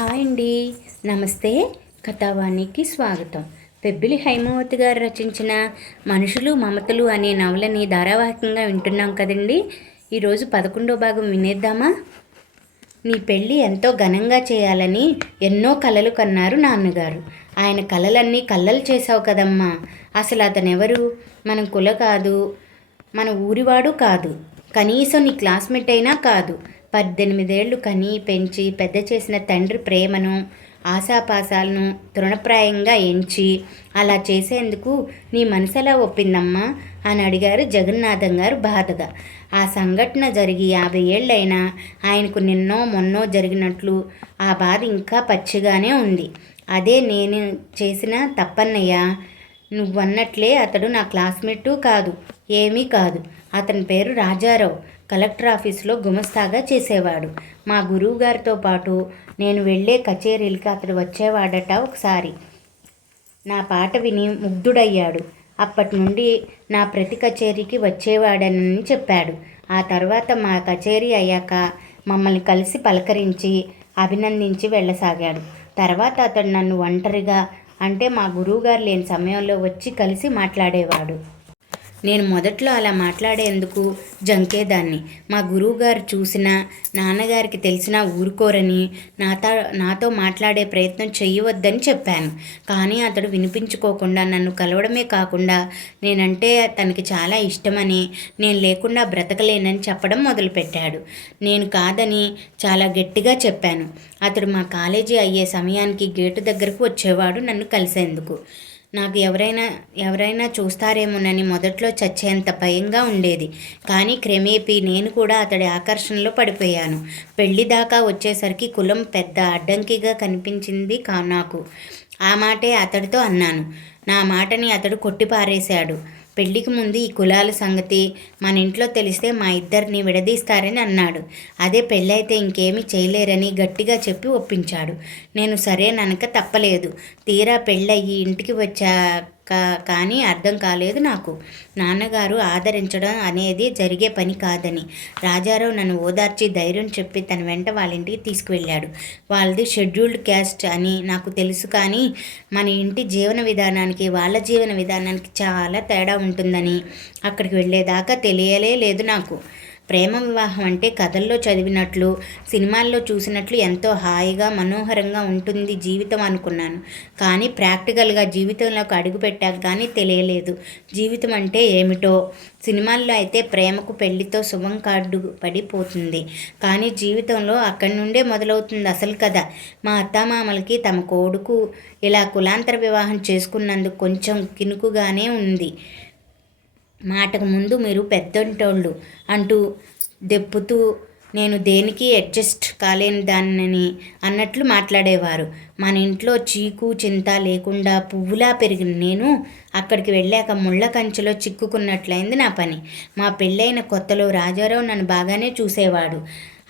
Hi అండి, నమస్తే. కథావాణికి స్వాగతం. పెబ్బిలి హైమావతి గారు రచించిన మనుషులు మమతలు అనే నవలని ధారావాహికంగా వింటున్నాం కదండి. ఈరోజు 11వ భాగం వినేద్దామా? నీ పెళ్ళి ఎంతో ఘనంగా చేయాలని ఎన్నో కలలు కన్నారు నాన్నగారు. ఆయన కలలన్నీ కళ్ళలు చేసావు కదమ్మా. అసలు అతనెవరు? మన కుల కాదు, మన ఊరివాడు కాదు, కనీసం నీ క్లాస్మేట్ అయినా కాదు. 18 ఏళ్ళు కని పెంచి పెద్ద చేసిన తండ్రి ప్రేమను, ఆశాపాశాలను తృణప్రాయంగా ఎంచి అలా చేసేందుకు నీ మనసు ఎలా ఒప్పిందమ్మా అని అడిగారు జగన్నాథం గారు బాధగా. ఆ సంఘటన జరిగి 50 ఏళ్ళైనా ఆయనకు నిన్నో మొన్నో జరిగినట్లు ఆ బాధ ఇంకా పచ్చిగానే ఉంది. అదే నేను చేసిన తప్పన్నయ్య. నువ్వన్నట్లే అతడు నా క్లాస్మేటు కాదు, ఏమీ కాదు. అతని పేరు రాజారావు. కలెక్టర్ ఆఫీసులో గుమస్తాగా చేసేవాడు. మా గురువుగారితో పాటు నేను వెళ్ళే కచేరీలకి అతడు వచ్చేవాడట. ఒకసారి నా పాట విని ముగ్ధుడయ్యాడు. అప్పటి నుండి నా ప్రతి కచేరీకి వచ్చేవాడని చెప్పాడు. ఆ తర్వాత మా కచేరీ అయ్యాక మమ్మల్ని కలిసి పలకరించి అభినందించి వెళ్ళసాగాడు. తర్వాత అతడు నన్ను ఒంటరిగా, అంటే మా గురువుగారు లేని సమయంలో వచ్చి కలిసి మాట్లాడేవాడు. నేను మొదట్లో అలా మాట్లాడేందుకు జంకేదాన్ని. మా గురువుగారు చూసినా, నాన్నగారికి తెలిసినా ఊరుకోరని, నాతో మాట్లాడే ప్రయత్నం చేయవద్దని చెప్పాను. కానీ అతడు వినిపించుకోకుండా నన్ను కలవడమే కాకుండా నేనంటే తనకి చాలా ఇష్టమని, నేను లేకుండా బ్రతకలేనని చెప్పడం మొదలుపెట్టాడు. నేను కాదని చాలా గట్టిగా చెప్పాను. అతడు మా కాలేజీ అయ్యే సమయానికి గేటు దగ్గరకు వచ్చేవాడు నన్ను కలిసేందుకు. నాకు ఎవరైనా చూస్తారేమోనని మొదట్లో చచ్చేంత భయంగా ఉండేది. కానీ క్రమేపీ నేను కూడా అతడి ఆకర్షణలో పడిపోయాను. పెళ్లి దాకా వచ్చేసరికి కులం పెద్ద అడ్డంకిగా కనిపించింది నాకు. ఆ మాటే అతడితో అన్నాను. నా మాటని అతడు కొట్టిపారేశాడు. పెళ్లికి ముందు ఈ కులాల సంగతి మన ఇంట్లో తెలిస్తే మా ఇద్దరిని విడదీస్తారని అన్నాడు. అదే పెళ్ళైతే ఇంకేమీ చేయలేరని గట్టిగా చెప్పి ఒప్పించాడు. నేను సరేననక తప్పలేదు. తీరా పెళ్ళయ్యి ఇంటికి వచ్చాక కానీ అర్థం కాలేదు నాకు. నాన్నగారు ఆదరించడం అనేది జరిగే పని కాదని. రాజారావు నన్ను ఓదార్చి ధైర్యం చెప్పి తన వెంట వాళ్ళ ఇంటికి తీసుకువెళ్ళాడు. వాళ్ళది షెడ్యూల్డ్ క్యాస్ట్ అని నాకు తెలుసు, కానీ మన ఇంటి జీవన విధానానికి వాళ్ళ జీవన విధానానికి చాలా తేడా ఉంటుందని అక్కడికి వెళ్ళేదాకా తెలియలే లేదు నాకు. ప్రేమ వివాహం అంటే కథల్లో చదివినట్లు, సినిమాల్లో చూసినట్లు ఎంతో హాయిగా మనోహరంగా ఉంటుంది జీవితం అనుకున్నాను. కానీ ప్రాక్టికల్గా జీవితంలోకి అడుగుపెట్టాక కానీ తెలియలేదు జీవితం అంటే ఏమిటో. సినిమాల్లో అయితే ప్రేమకు పెళ్లితో శుభం కార్డు పడిపోతుంది, కానీ జీవితంలో అక్కడి నుండే మొదలవుతుంది అసలు కథ. మా అత్తామామలకి తమ కొడుకు ఇలా కులాంతర వివాహం చేసుకున్నందుకు కొంచెం కినుకుగానే ఉంది. మాటకు ముందు మీరు పెద్దంటోళ్ళు అంటూ దెప్పుతూ నేను దేనికి అడ్జస్ట్ కాలేని దాన్నని అన్నట్లు మాట్లాడేవారు. మన ఇంట్లో చీకు చింత లేకుండా పువ్వులా పెరిగిన నేను అక్కడికి వెళ్ళాక ముళ్ళ కంచెలో చిక్కుకున్నట్లయింది నా పని. మా పెళ్ళైన కొత్తలో రాజారావు నన్ను బాగానే చూసేవాడు.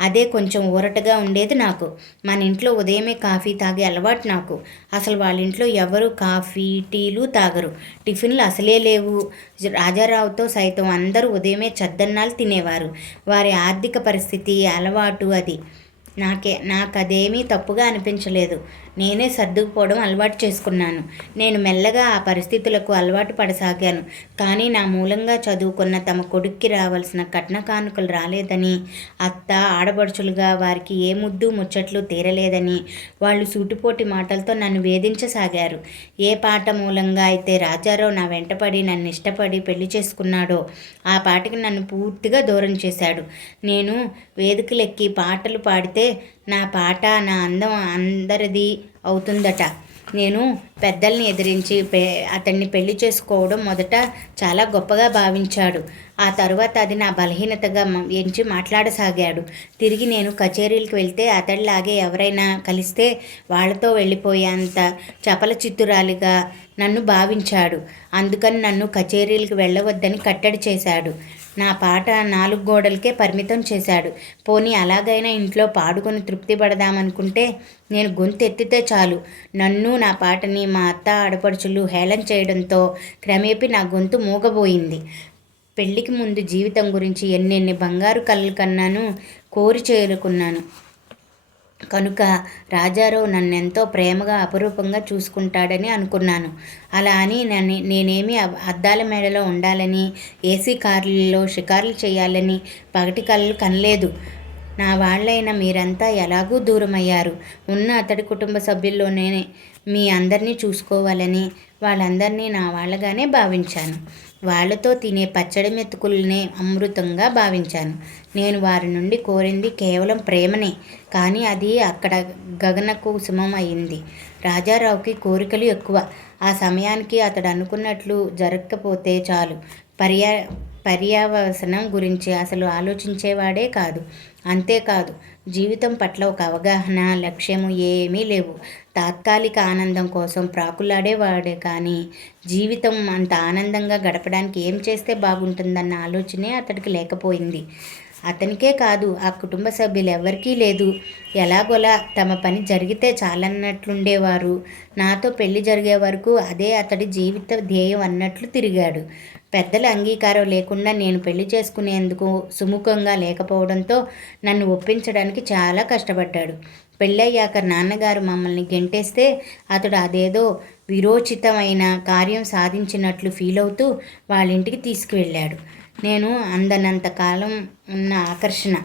అదే కొంచెం ఊరటగా ఉండేది నాకు. మన ఇంట్లో ఉదయమే కాఫీ తాగే అలవాటు నాకు. అసలు వాళ్ళ ఇంట్లో ఎవరు కాఫీ టీలు తాగరు. టిఫిన్లు అసలే లేవు. రాజారావుతో సైతం అందరూ ఉదయమే చద్దన్నాలు తినేవారు. వారి ఆర్థిక పరిస్థితి, అలవాటు అది. నాకు అదేమీ తప్పుగా అనిపించలేదు. నేనే సర్దుకుపోవడం అలవాటు చేసుకున్నాను. నేను మెల్లగా ఆ పరిస్థితులకు అలవాటు పడసాగాను. కానీ నా మూలంగా చదువుకున్న తమ కొడుక్కి రావాల్సిన కట్న కానుకలు రాలేదని, అత్త ఆడపడుచులుగా వారికి ఏ ముద్దు ముచ్చట్లు తీరలేదని వాళ్ళు సూటిపోటి మాటలతో నన్ను వేధించసాగారు. ఏ పాట మూలంగా అయితే రాజారావు నా వెంటపడి నన్ను ఇష్టపడి పెళ్లి చేసుకున్నాడో ఆ పాటకి నన్ను పూర్తిగా దూరం చేశాడు. నేను వేదికలెక్కి పాటలు పాడితే నా పాట, నా అందం అందరిది అవుతుందట. నేను పెద్దల్ని ఎదిరించి అతన్ని పెళ్లి చేసుకోవడం మొదట చాలా గొప్పగా భావించాడు. ఆ తరువాత అది నా బలహీనతగా ఎంచి మాట్లాడసాగాడు. తిరిగి నేను కచేరీలకు వెళ్తే అతడిలాగే ఎవరైనా కలిస్తే వాళ్లతో వెళ్ళిపోయేంత చపల చిత్తురాలిగా నన్ను భావించాడు. అందుకని నన్ను కచేరీలకు వెళ్ళవద్దని కట్టడి చేశాడు. నా పాట 4 గోడలకే పరిమితం చేశాడు. పోనీ అలాగైనా ఇంట్లో పాడుకొని తృప్తి పడదామనుకుంటే నేను గొంతు ఎత్తితే చాలు నన్ను, నా పాటని మా అత్త ఆడపడుచులు హేళన చేయడంతో క్రమేపీ నా గొంతు మూగబోయింది. పెళ్లికి ముందు జీవితం గురించి ఎన్నెన్ని బంగారు కలలు కన్నాను, కోరి చేరుకున్నాను. కనుక రాజారావు నన్నెంతో ప్రేమగా అపురూపంగా చూసుకుంటాడని అనుకున్నాను. అలా అని నేనేమి అద్దాల మేడలో ఉండాలని, ఏసీ కార్లలో షికార్లు చేయాలని పగటి కలలు కనలేదు. నా వాళ్ళైన మీరంతా ఎలాగూ దూరమయ్యారు. ఉన్న అతడి కుటుంబ సభ్యుల్లోనే మీ అందరినీ చూసుకోవాలని వాళ్ళందరినీ నా వాళ్ళగానే భావించాను. వాళ్లతో తినే పచ్చడి మెతుకుల్నే అమృతంగా భావించాను. నేను వారి నుండి కోరింది కేవలం ప్రేమనే. కానీ అది అక్కడ గగన కుసుమం అయింది. రాజారావుకి కోరికలు ఎక్కువ. ఆ సమయానికి అతడు అనుకున్నట్లు జరగకపోతే చాలు. పర్యావసనం గురించి అసలు ఆలోచించేవాడే కాదు. అంతేకాదు, జీవితం పట్ల ఒక అవగాహన, లక్ష్యము ఏమీ లేవు. తాత్కాలిక ఆనందం కోసం ప్రాకులాడేవాడే కానీ జీవితం అంత ఆనందంగా గడపడానికి ఏం చేస్తే బాగుంటుందన్న ఆలోచనే అతడికి లేకపోయింది. అతనికే కాదు, ఆ కుటుంబ సభ్యులు ఎవరికీ లేదు. ఎలాగోలా తమ పని జరిగితే చాలన్నట్లుండేవారు. నాతో పెళ్లి జరిగే వరకు అదే అతడి జీవిత ధ్యేయం అన్నట్లు తిరిగాడు. పెద్దల అంగీకారం లేకుండా నేను పెళ్లి చేసుకునేందుకు సుముఖంగా లేకపోవడంతో నన్ను ఒప్పించడానికి చాలా కష్టపడ్డాడు. పెళ్ళయ్యాక నాన్నగారు మమ్మల్ని గెంటేస్తే అతడు అదేదో విరోచితమైన కార్యం సాధించినట్లు ఫీల్ అవుతూ వాళ్ళింటికి తీసుకువెళ్ళాడు. నేను అందనంత కాలం ఉన్న ఆకర్షణ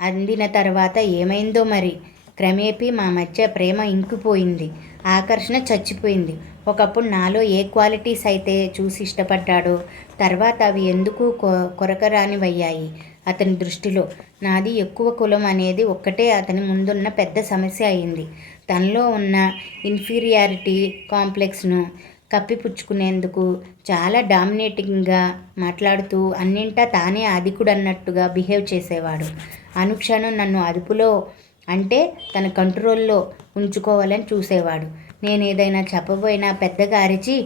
అందిన తర్వాత ఏమైందో మరి. క్రమేపీ మా మధ్య ప్రేమ ఇంకిపోయింది. ఆకర్షణ చచ్చిపోయింది. ఒకప్పుడు నాలో ఏ క్వాలిటీస్ అయితే చూసి ఇష్టపడ్డాడో తర్వాత అవి ఎందుకు కొరకరానివయ్యాయి అతని దృష్టిలో. నాది ఎక్కువ కులం అనేది ఒక్కటే అతని ముందున్న పెద్ద సమస్య అయింది. తనలో ఉన్న ఇన్ఫీరియారిటీ కాంప్లెక్స్ను కప్పిపుచ్చుకునేందుకు చాలా డామినేటింగ్గా మాట్లాడుతూ అన్నింటా తానే అధికుడన్నట్టుగా బిహేవ్ చేసేవాడు. అనుక్షణం నన్ను అదుపులో అంటే తన కంట్రోల్లో ఉంచుకోవాలని చూసేవాడు. నేను ఏదైనా చెప్పబోయినా పెద్దగా అరిచి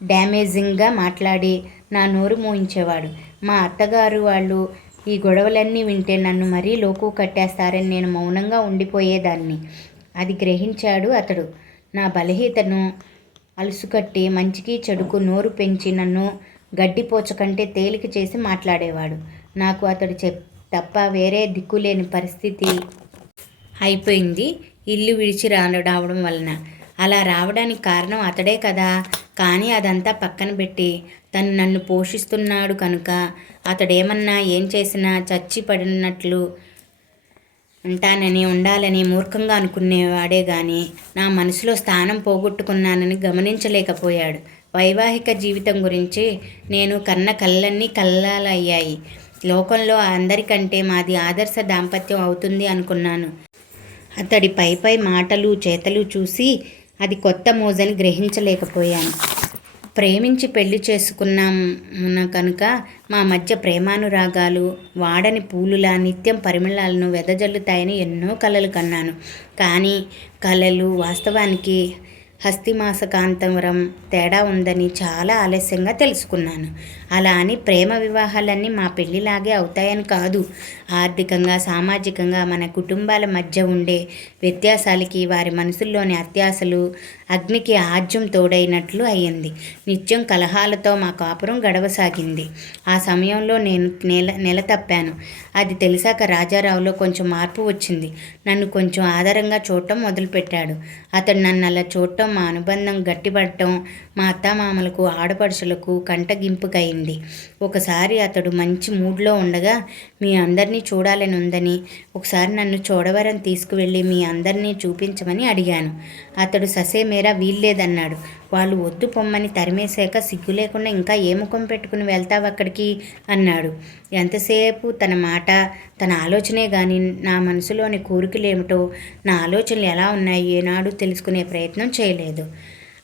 డ్యామేజింగ్గా మాట్లాడి నా నోరు మూయించేవాడు. మా అత్తగారు వాళ్ళు ఈ గొడవలన్నీ వింటే నన్ను మరీ లోకు కట్టేస్తారని నేను మౌనంగా ఉండిపోయేదాన్ని. అది గ్రహించాడు అతడు. నా బలహీనతను అలుసుకట్టి మంచికి చెడుకు నోరు పెంచి నన్ను గడ్డిపోచ కంటే తేలిక చేసి మాట్లాడేవాడు. నాకు అతడు తప్ప వేరే దిక్కులేని పరిస్థితి అయిపోయింది ఇల్లు విడిచి రావడం వలన. అలా రావడానికి కారణం అతడే కదా. కానీ అదంతా పక్కన పెట్టి తను నన్ను పోషిస్తున్నాడు కనుక అతడేమన్నా ఏం చేసినా చచ్చి పడినట్లు ఉంటానని ఉండాలని మూర్ఖంగా అనుకునేవాడే గాని నా మనసులో స్థానం పోగొట్టుకున్నానని గమనించలేకపోయాడు. వైవాహిక జీవితం గురించి నేను కన్న కళ్ళన్నీ కళ్ళాలయ్యాయి. లోకంలో అందరికంటే మాది ఆదర్శ దాంపత్యం అవుతుంది అనుకున్నాను. అతడి పై మాటలు చేతలు చూసి అది కొత్త మోజని గ్రహించలేకపోయాను. ప్రేమించి పెళ్లి చేసుకున్నామున కనుక మా మధ్య ప్రేమానురాగాలు వాడని పూలులా నిత్యం పరిమళాలను వెదజల్లుతాయని ఎన్నో కలలు కన్నాను. కానీ కలలు వాస్తవానికి హస్తిమాసకాంతరం తేడా ఉందని చాలా ఆలస్యంగా తెలుసుకున్నాను. అలా అని ప్రేమ వివాహాలన్నీ మా పెళ్లిలాగే అవుతాయని కాదు. ఆర్థికంగా, సామాజికంగా మన కుటుంబాల మధ్య ఉండే వ్యత్యాసాలకి వారి మనసుల్లోని అత్యాశలు అగ్నికి ఆజ్యం తోడైనట్లు అయ్యింది. నిత్యం కలహాలతో మా కాపురం గడవసాగింది. ఆ సమయంలో నేను నెల తప్పాను. అది తెలిసాక రాజారావులో కొంచెం మార్పు వచ్చింది. నన్ను కొంచెం ఆదరంగా చూడటం మొదలుపెట్టాడు. అతడు నన్ను అలా చూడటం, మా అనుబంధం గట్టిపడటం మా అత్తామామలకు, ఆడపడుచులకు కంటగింపుకయింది. ఒకసారి అతడు మంచి మూడ్లో ఉండగా మీ అందరినీ చూడాలని ఉందని ఒకసారి నన్ను చోడవరం తీసుకువెళ్ళి మీ అందరినీ చూపించమని అడిగాను. అతడు ససేమేరా వీల్లేదన్నాడు. వాళ్ళు వద్దు పొమ్మని తరిమేశాక సిగ్గు లేకుండా ఇంకా ఏ ముఖం పెట్టుకుని వెళ్తావు అక్కడికి అన్నాడు. ఎంతసేపు తన మాట, తన ఆలోచనే కానీ నా మనసులోని కోరికలేమిటో, నా ఆలోచనలు ఎలా ఉన్నాయి ఏనాడు తెలుసుకునే ప్రయత్నం చేయలేదు.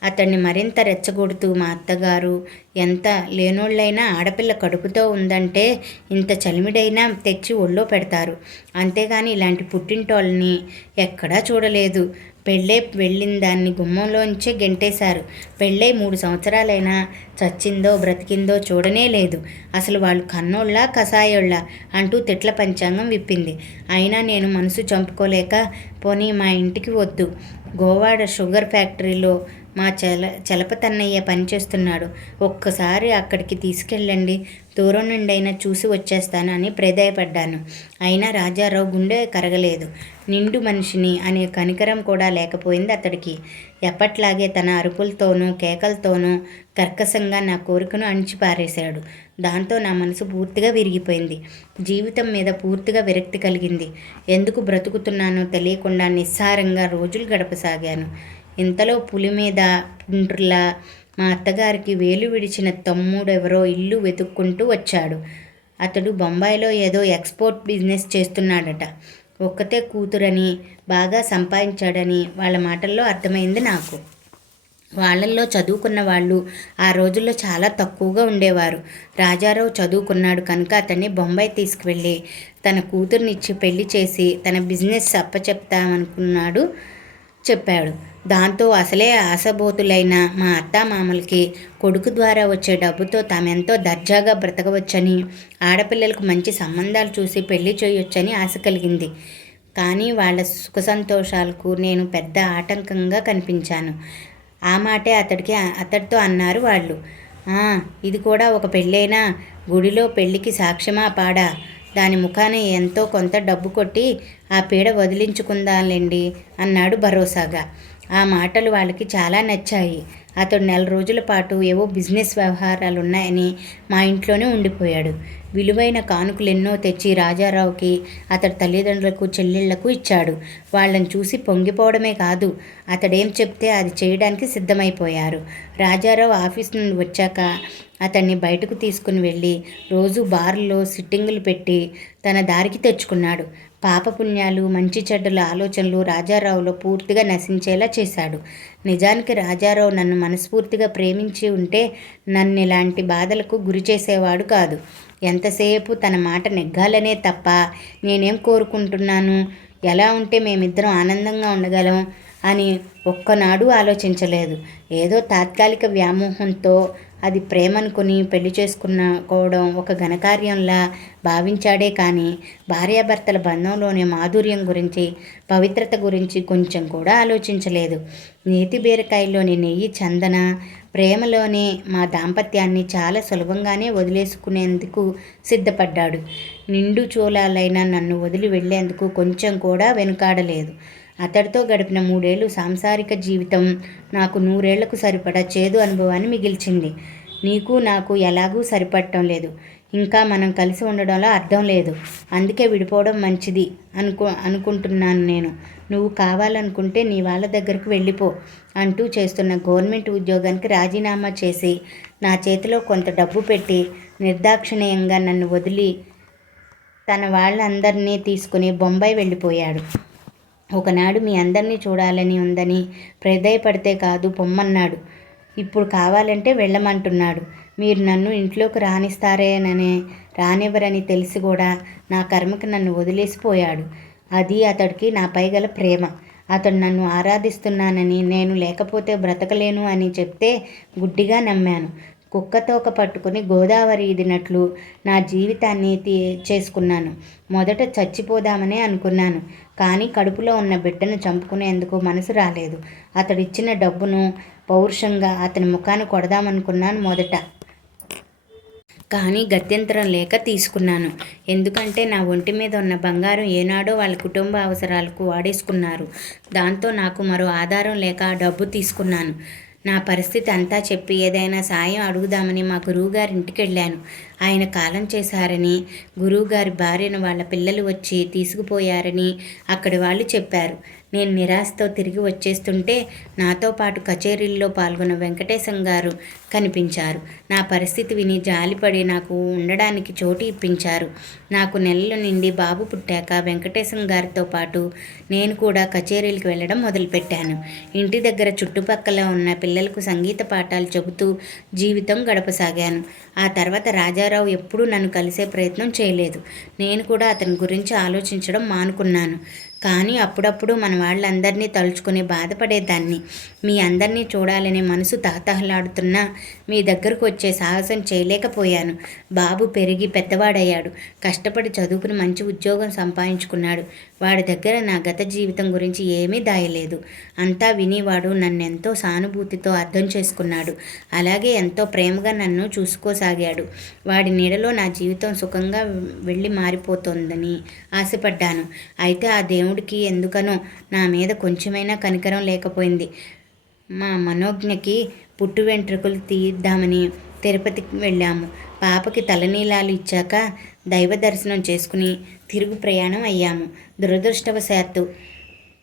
అతన్ని మరింత రెచ్చగొడుతూ మా అత్తగారు ఎంత లేనోళ్ళైనా ఆడపిల్ల కడుపుతో ఉందంటే ఇంత చలిమిడైనా తెచ్చి ఒళ్ళో పెడతారు. అంతేగాని ఇలాంటి పుట్టింటోళ్ళని ఎక్కడా చూడలేదు. పెళ్ళే వెళ్ళిన దాన్ని గుమ్మంలోంచే గెంటేశారు. పెళ్ళై 3 సంవత్సరాలైనా చచ్చిందో బ్రతికిందో చూడనే లేదు. అసలు వాళ్ళు కన్నోళ్ళ కసాయోళ్ళ అంటూ తిట్ల పంచాంగం విప్పింది. అయినా నేను మనసు చంపుకోలేక పోనీ మా ఇంటికి వద్దు, గోవాడ షుగర్ ఫ్యాక్టరీలో మా చలపతన్నయ్య పనిచేస్తున్నాడు. ఒక్కసారి అక్కడికి తీసుకెళ్ళండి, దూరం నుండి అయినా చూసి వచ్చేస్తాను అని ప్రాధేయపడ్డాను. అయినా రాజారావు గుండె కరగలేదు. నిండు మనిషిని అనే కనికరం కూడా లేకపోయింది అతడికి. ఎప్పట్లాగే తన అరుపులతోనూ కేకలతోనూ కర్కశంగా నా కోరికను అణిచిపారేశాడు. దాంతో నా మనసు పూర్తిగా విరిగిపోయింది. జీవితం మీద పూర్తిగా విరక్తి కలిగింది. ఎందుకు బ్రతుకుతున్నానో తెలియకుండా నిస్సారంగా రోజులు గడపసాగాను. ఇంతలో పులి మీద పుండ్రులా మా అత్తగారికి వేలు విడిచిన తమ్ముడెవరో ఇల్లు వెతుక్కుంటూ వచ్చాడు. అతడు బొంబాయిలో ఏదో ఎక్స్పోర్ట్ బిజినెస్ చేస్తున్నాడట. ఒక్కతే కూతురని, బాగా సంపాదించాడని వాళ్ళ మాటల్లో అర్థమైంది నాకు. వాళ్ళల్లో చదువుకున్న వాళ్ళు ఆ రోజుల్లో చాలా తక్కువగా ఉండేవారు. రాజారావు చదువుకున్నాడు కనుక అతన్ని బొంబాయి తీసుకువెళ్ళి తన కూతుర్నిచ్చి పెళ్లి చేసి తన బిజినెస్ చెప్పాడు. దాంతో అసలే ఆశబోతులైన మా అత్తామామలకి కొడుకు ద్వారా వచ్చే డబ్బుతో తామెంతో దర్జాగా బ్రతకవచ్చని, ఆడపిల్లలకు మంచి సంబంధాలు చూసి పెళ్లి చేయొచ్చని ఆశ కలిగింది. కానీ వాళ్ళ సుఖ సంతోషాలకు నేను పెద్ద ఆటంకంగా కనిపించాను. ఆ మాటే అతడితో అన్నారు వాళ్ళు. ఇది కూడా ఒక పెళ్ళైనా, గుడిలో పెళ్ళికి సాక్ష్యమా పాడా, దాని ముఖాన ఎంతో కొంత డబ్బు కొట్టి ఆ పీడ వదిలించుకుందాంలేండి అన్నాడు భరోసాగా. ఆ మాటలు వాళ్ళకి చాలా నచ్చాయి. అతడు 4 రోజుల పాటు ఏవో బిజినెస్ వ్యవహారాలున్నాయని మా ఇంట్లోనే ఉండిపోయాడు. విలువైన కానుకలెన్నో తెచ్చి రాజారావుకి, అతడి తల్లిదండ్రులకు, చెల్లెళ్లకు ఇచ్చాడు. వాళ్ళని చూసి పొంగిపోవడమే కాదు, అతడేం చెప్తే అది చేయడానికి సిద్ధమైపోయారు. రాజారావు ఆఫీస్ నుండి వచ్చాక అతన్ని బయటకు తీసుకుని వెళ్ళి రోజు బార్లో సిట్టింగులు పెట్టి తన దారికి తెచ్చుకున్నాడు. పాపపుణ్యాలు, మంచి చెడ్డల ఆలోచనలు రాజారావులో పూర్తిగా నశించేలా చేశాడు. నిజానికి రాజారావు నన్ను మనస్ఫూర్తిగా ప్రేమించి ఉంటే నన్ను ఇలాంటి బాధలకు గురి చేసేవాడు కాదు. ఎంతసేపు తన మాట నెగ్గాలనే తప్ప నేనేం కోరుకుంటున్నాను, ఎలా ఉంటే మేమిద్దరం ఆనందంగా ఉండగలం అని ఒక్కనాడు ఆలోచించలేదు. ఏదో తాత్కాలిక వ్యామోహంతో అది ప్రేమనుకుని పెళ్లి చేసుకోవడం ఒక ఘనకార్యంలా భావించాడే కానీ భార్యాభర్తల బంధంలోని మాధుర్యం గురించి, పవిత్రత గురించి కొంచెం కూడా ఆలోచించలేదు. నేతి బీరకాయలోని నెయ్యి చందన ప్రేమలోనే మా దాంపత్యాన్ని చాలా సులభంగానే వదిలేసుకునేందుకు సిద్ధపడ్డాడు. నిండు చూలాలైన నన్ను వదిలి వెళ్లేందుకు కొంచెం కూడా వెనుకాడలేదు. అతడితో గడిపిన 3 ఏళ్ళు సాంసారిక జీవితం నాకు 100 ఏళ్లకు సరిపడా చేదు అనుభవాన్ని మిగిల్చింది. నీకు నాకు ఎలాగూ సరిపడటం లేదు. ఇంకా మనం కలిసి ఉండడంలో అర్థం లేదు. అందుకే విడిపోవడం మంచిది అనుకుంటున్నాను నేను. నువ్వు కావాలనుకుంటే నీ వాళ్ళ దగ్గరకు వెళ్ళిపో అంటూ చేస్తున్న గవర్నమెంట్ ఉద్యోగానికి రాజీనామా చేసి నా చేతిలో కొంత డబ్బు పెట్టి నిర్దాక్షిణ్యంగా నన్ను వదిలి తన వాళ్ళందరినీ తీసుకుని బొంబాయి వెళ్ళిపోయాడు. ఒకనాడు మీ అందరినీ చూడాలని ఉందని ప్రాధేయపడితే కాదు పొమ్మన్నాడు. ఇప్పుడు కావాలంటే వెళ్ళమంటున్నాడు. మీరు నన్ను ఇంట్లోకి రానివ్వరని తెలిసి కూడా నా కర్మకి నన్ను వదిలేసిపోయాడు. అది అతడికి నాపై గల ప్రేమ. అతడు నన్ను ఆరాధిస్తున్నానని, నేను లేకపోతే బ్రతకలేను అని చెప్తే గుడ్డిగా నమ్మాను. కుక్కతోక పట్టుకుని గోదావరి ఈదినట్లు నా జీవితాన్ని చేసుకున్నాను. మొదట చచ్చిపోదామనే అనుకున్నాను. కానీ కడుపులో ఉన్న బిడ్డను చంపుకునేందుకు మనసు రాలేదు. అతడిచ్చిన డబ్బును పౌరుషంగా అతని ముఖాన కొడదామనుకున్నాను మొదట. కానీ గత్యంతరం లేక తీసుకున్నాను. ఎందుకంటే నా ఒంటి మీద ఉన్న బంగారం ఏనాడో వాళ్ళ కుటుంబ అవసరాలకు వాడేసుకున్నారు. దాంతో నాకు మరో ఆధారం లేక ఆ డబ్బు తీసుకున్నాను. నా పరిస్థితి అంతా చెప్పి ఏదైనా సాయం అడుగుదామని మా గురువుగారి ఇంటికి వెళ్ళాను. ఆయన కాలం చేశారని, గురువుగారి భార్యను వాళ్ళ పిల్లలు వచ్చి తీసుకుపోయారని అక్కడి వాళ్ళు చెప్పారు. నేను నిరాశతో తిరిగి వచ్చేస్తుంటే నాతో పాటు కచేరీల్లో పాల్గొన్న వెంకటేశం గారు కనిపించారు. నా పరిస్థితి విని జాలిపడి నాకు ఉండడానికి చోటు ఇప్పించారు. నాకు నెలల నుండి బాబు పుట్టాక వెంకటేశం గారితో పాటు నేను కూడా కచేరీలకు వెళ్ళడం మొదలుపెట్టాను. ఇంటి దగ్గర చుట్టుపక్కల ఉన్న పిల్లలకు సంగీత పాఠాలు చెబుతూ జీవితం గడపసాగాను. ఆ తర్వాత రాజారావు ఎప్పుడూ నన్ను కలిసే ప్రయత్నం చేయలేదు. నేను కూడా అతని గురించి ఆలోచించడం మానుకున్నాను. కానీ అప్పుడప్పుడు మన వాళ్ళందరినీ తలుచుకొని బాధపడేదాన్ని. మీ అందరినీ చూడాలని మనసు తహతహలాడుతున్నా మీ దగ్గరకు వచ్చే సాహసం చేయలేకపోయాను. బాబు పెరిగి పెద్దవాడయ్యాడు. కష్టపడి చదువుకుని మంచి ఉద్యోగం సంపాదించుకున్నాడు. వాడి దగ్గర నా గత జీవితం గురించి ఏమీ దాయలేదు. అంతా వినేవాడు. నన్నెంతో సానుభూతితో అర్థం చేసుకున్నాడు. అలాగే ఎంతో ప్రేమగా నన్ను చూసుకోసాగాడు. వాడి నీడలో నా జీవితం సుఖంగా వెళ్ళి మారిపోతుందని ఆశపడ్డాను. అయితే ఆ దేవుడికి ఎందుకనో నా మీద కొంచెమైనా కనికరం లేకపోయింది. మా మనోజ్ఞకి పుట్టు వెంట్రుకలు తీద్దామని తిరుపతికి వెళ్ళాము. పాపకి తలనీలాలు ఇచ్చాక దైవ దర్శనం చేసుకుని తిరుగు ప్రయాణం అయ్యాము. దురదృష్టవశాత్తు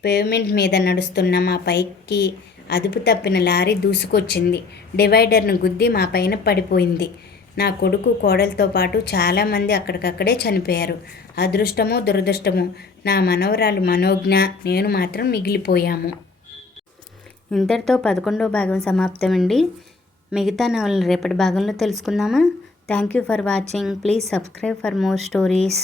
పేమెంట్ మీద నడుస్తున్న మా పైకి అదుపు తప్పిన లారీ దూసుకొచ్చింది. డివైడర్ను గుద్ది మా పైన పడిపోయింది. నా కొడుకు కోడలతో పాటు చాలామంది అక్కడికక్కడే చనిపోయారు. అదృష్టమో దురదృష్టమో నా మనవరాలు మనోజ్ఞ నేను మాత్రం మిగిలిపోయాము. ఇంతటితో 11వ భాగం సమాప్తం అండి. మిగతా నవలను రేపటి భాగంలో తెలుసుకుందామా? Thank you for watching. Please subscribe for more stories.